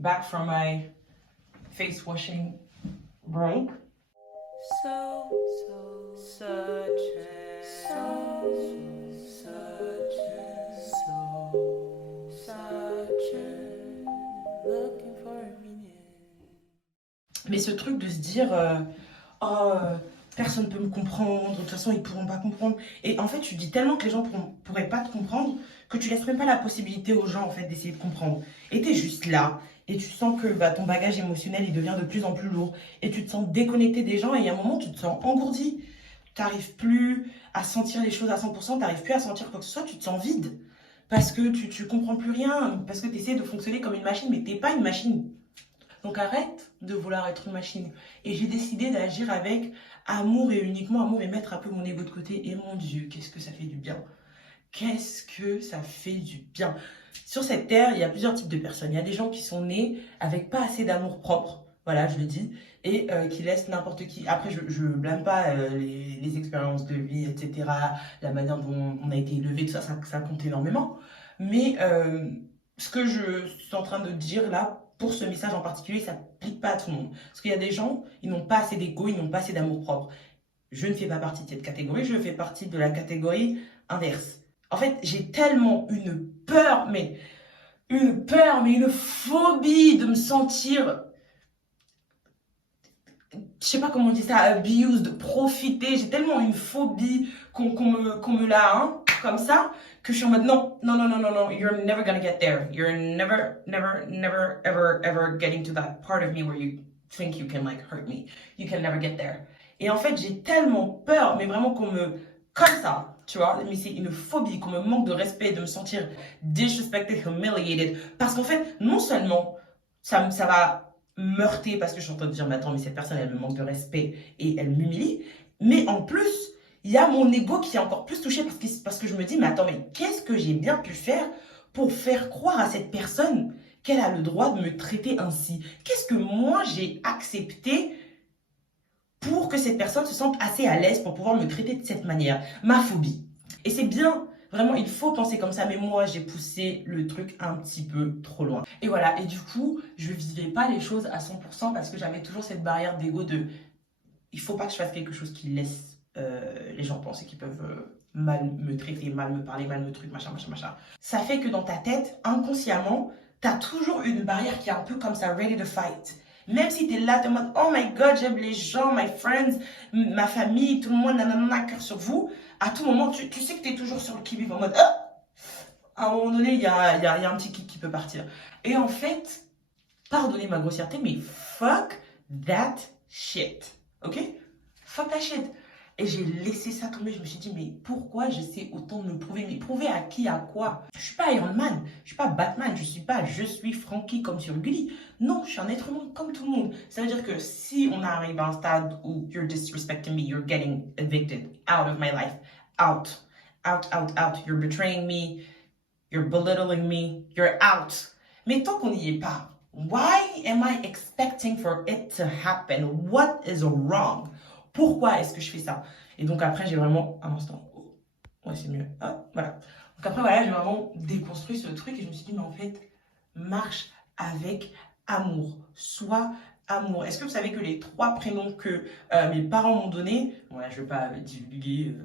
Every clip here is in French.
Back from my face washing break. Mais ce truc de se dire, oh, personne ne peut me comprendre, de toute façon ils pourront pas comprendre. Et en fait, tu dis tellement que les gens pourraient pas te comprendre que tu laisses même pas la possibilité aux gens en fait d'essayer de comprendre. Et t'es juste là et tu sens que ton bagage émotionnel il devient de plus en plus lourd et tu te sens déconnecté des gens et à un moment tu te sens engourdi. Tu n'arrives plus à sentir les choses à 100%, tu n'arrives plus à sentir quoi que ce soit, tu te sens vide parce que tu comprends plus rien, parce que tu essaies de fonctionner comme une machine, mais t'es pas une machine. Donc arrête de vouloir être une machine. Et j'ai décidé d'agir avec amour et uniquement amour et mettre un peu mon ego de côté. Et mon Dieu, qu'est-ce que ça fait du bien. Qu'est-ce que ça fait du bien. Sur cette terre, il y a plusieurs types de personnes. Il y a des gens qui sont nés avec pas assez d'amour propre, voilà, je le dis, et qui laissent n'importe qui. Après, je blâme pas les expériences de vie, etc., la manière dont on a été élevé, tout ça, ça compte énormément. Mais ce que je suis en train de dire là, pour ce message en particulier, ça s'applique pas à tout le monde. Parce qu'il y a des gens, ils n'ont pas assez d'ego, ils n'ont pas assez d'amour propre. Je ne fais pas partie de cette catégorie, je fais partie de la catégorie inverse. En fait, j'ai tellement une phobie de me sentir, je sais pas comment on dit ça, abused, profiter. J'ai tellement une phobie qu'on me la, hein, comme ça, que je suis en mode non, you're never gonna get there. You're never, ever getting to that part of me where you think you can like hurt me. You can never get there. Et en fait, j'ai tellement peur, mais vraiment qu'on me, comme ça, tu vois, mais c'est une phobie, qu'on me manque de respect, de me sentir disrespected, humiliated. Parce qu'en fait, non seulement ça va meurter parce que je suis en train de dire, mais attends, mais cette personne, elle me manque de respect et elle m'humilie. Mais en plus, il y a mon ego qui est encore plus touché parce que je me dis, mais attends, mais qu'est-ce que j'ai bien pu faire pour faire croire à cette personne qu'elle a le droit de me traiter ainsi? Qu'est-ce que moi j'ai accepté pour que cette personne se sente assez à l'aise pour pouvoir me traiter de cette manière? Ma phobie. Et c'est bien, vraiment, il faut penser comme ça, mais moi, j'ai poussé le truc un petit peu trop loin. Et voilà, et du coup, je vivais pas les choses à 100% parce que j'avais toujours cette barrière d'ego de il faut pas que je fasse quelque chose qui laisse les gens penser qu'ils peuvent mal me traiter, mal me parler, mal me truc, machin. Ça fait que dans ta tête, inconsciemment, t'as toujours une barrière qui est un peu comme ça, ready to fight. Même si t'es là, t'es en mode, oh my god, j'aime les gens, my friends, ma famille, tout le monde, nanana, cœur sur vous. À tout moment, tu sais que t'es toujours sur le qui-vive en mode, ah! À un moment donné, il y a un petit kick qui peut partir. Et en fait, pardonnez ma grossièreté, mais fuck that shit. Ok? Fuck that shit. Et j'ai laissé ça tomber. Je me suis dit, mais pourquoi j'essaie autant de me prouver? Mais prouver à qui, à quoi? Je suis pas Iron Man, je suis pas Batman, je suis Frankie comme sur Gulli. Non, je suis un être humain comme tout le monde. Ça veut dire que si on arrive à un stade où you're disrespecting me, you're getting evicted out of my life, out, you're betraying me, you're belittling me, you're out. Mais tant qu'on n'y est pas, why am I expecting for it to happen? What is wrong? Pourquoi est-ce que je fais ça? Et donc après, j'ai vraiment un instant. Oh, ouais, c'est mieux. Ah, voilà. Donc après, voilà, j'ai vraiment déconstruit ce truc et je me suis dit, mais en fait, marche avec amour. Sois amour. Est-ce que vous savez que les 3 prénoms que mes parents m'ont donnés, voilà, je ne vais pas divulguer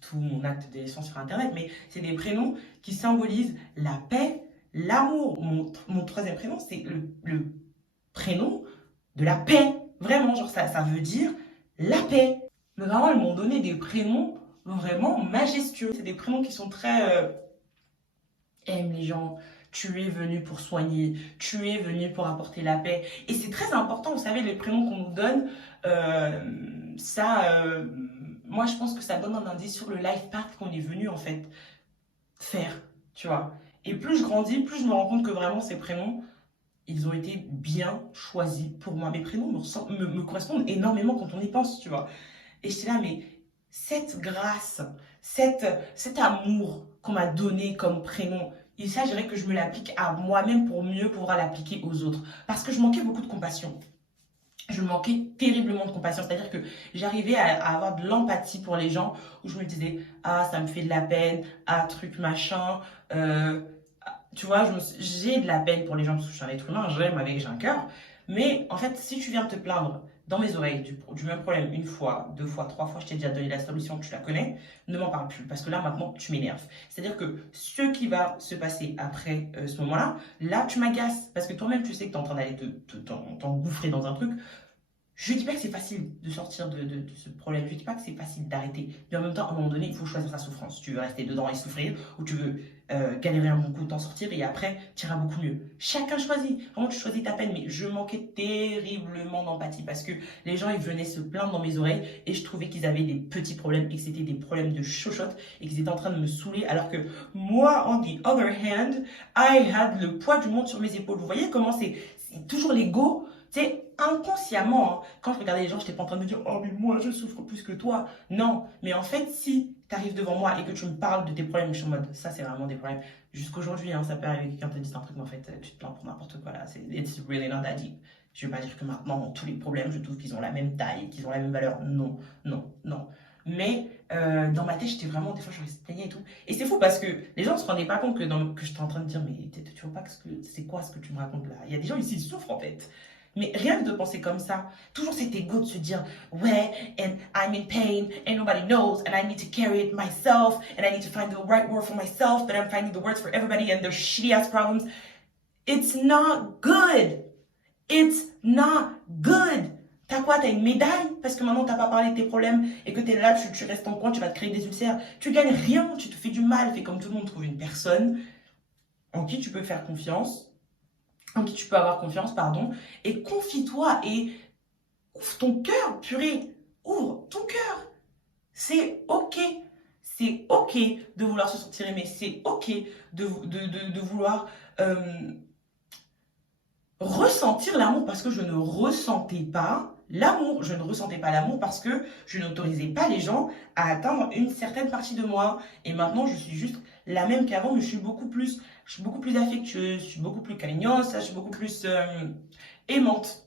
tout mon acte d'élection sur Internet, mais c'est des prénoms qui symbolisent la paix, l'amour. Mon 3e prénom, c'est le prénom de la paix. Vraiment, genre ça veut dire la paix. Mais vraiment, ils m'ont donné des prénoms vraiment majestueux. C'est des prénoms qui sont très... aime les gens, tu es venu pour soigner, tu es venu pour apporter la paix. Et c'est très important, vous savez, les prénoms qu'on nous donne, moi je pense que ça donne un indice sur le life path qu'on est venu en fait faire, tu vois. Et plus je grandis, plus je me rends compte que vraiment ces prénoms, ils ont été bien choisis pour moi. Mes prénoms me correspondent énormément quand on y pense, tu vois. Et j'étais là, mais cette grâce, cet amour qu'on m'a donné comme prénom, il s'agirait que je me l'applique à moi-même pour mieux pouvoir l'appliquer aux autres. Parce que je manquais beaucoup de compassion. Je manquais terriblement de compassion. C'est-à-dire que j'arrivais à avoir de l'empathie pour les gens où je me disais, ah, ça me fait de la peine, ah, truc machin, tu vois, j'ai de la peine pour les gens parce que je suis un être humain, j'aime avec, j'ai un cœur. Mais en fait, si tu viens te plaindre dans mes oreilles du même problème une fois, deux fois, trois fois, je t'ai déjà donné la solution, tu la connais, ne m'en parle plus parce que là maintenant tu m'énerves. C'est-à-dire que ce qui va se passer après ce moment-là, là tu m'agaces parce que toi-même tu sais que tu es en train d'aller t'engouffrer dans un truc. Je ne dis pas que c'est facile de sortir de ce problème, je ne dis pas que c'est facile d'arrêter, mais en même temps, à un moment donné, il faut choisir sa souffrance. Tu veux rester dedans et souffrir, ou tu veux galérer un bon coup, t'en sortir, et après, tu iras beaucoup mieux. Chacun choisit, vraiment tu choisis ta peine, mais je manquais terriblement d'empathie, parce que les gens, ils venaient se plaindre dans mes oreilles, et je trouvais qu'ils avaient des petits problèmes, et que c'était des problèmes de chochotte, et qu'ils étaient en train de me saouler, alors que moi, on the other hand, I had le poids du monde sur mes épaules. Vous voyez comment c'est toujours l'ego, tu sais, inconsciemment, hein, quand je regardais les gens, je n'étais pas en train de me dire « Oh, mais moi, je souffre plus que toi ». Non, mais en fait, si tu arrives devant moi et que tu me parles de tes problèmes, je suis en mode « Ça, c'est vraiment des problèmes ». Jusqu'aujourd'hui, hein, ça peut arriver que quelqu'un te dise un truc, mais en fait, tu te plains pour n'importe quoi. Là, it's really not that deep. Je ne veux pas dire que maintenant, tous les problèmes, je trouve qu'ils ont la même taille, qu'ils ont la même valeur. Non, non, non. Mais dans ma tête, j'étais vraiment, des fois, je restais plaignée et tout. Et c'est fou parce que les gens ne se rendaient pas compte que j'étais en train de dire « Mais tu vois pas c'est quoi ce que tu me racontes là ?» Il y a des gens ici qui souffrent en fait. Mais rien que de penser comme ça, toujours cet ego de se dire ouais, and I'm in pain, and nobody knows, and I need to carry it myself, and I need to find the right word for myself, but I'm finding the words for everybody and their shitty ass problems. It's not good. It's not good. T'as quoi? T'as une médaille? Parce que maintenant t'as pas parlé de tes problèmes et que t'es là, tu restes en coin, tu vas te créer des ulcères. Tu gagnes rien, tu te fais du mal. Fais comme tout le monde, trouve une personne en qui tu peux faire confiance, en qui tu peux avoir confiance, pardon, et confie-toi et ouvre ton cœur, purée, ouvre ton cœur. C'est ok de vouloir se sentir aimé, c'est ok de vouloir ressentir l'amour parce que je ne ressentais pas l'amour, je ne ressentais pas l'amour parce que je n'autorisais pas les gens à atteindre une certaine partie de moi. Et maintenant, je suis juste la même qu'avant, mais je suis beaucoup plus affectueuse, je suis beaucoup plus calignosa, je suis beaucoup plus aimante.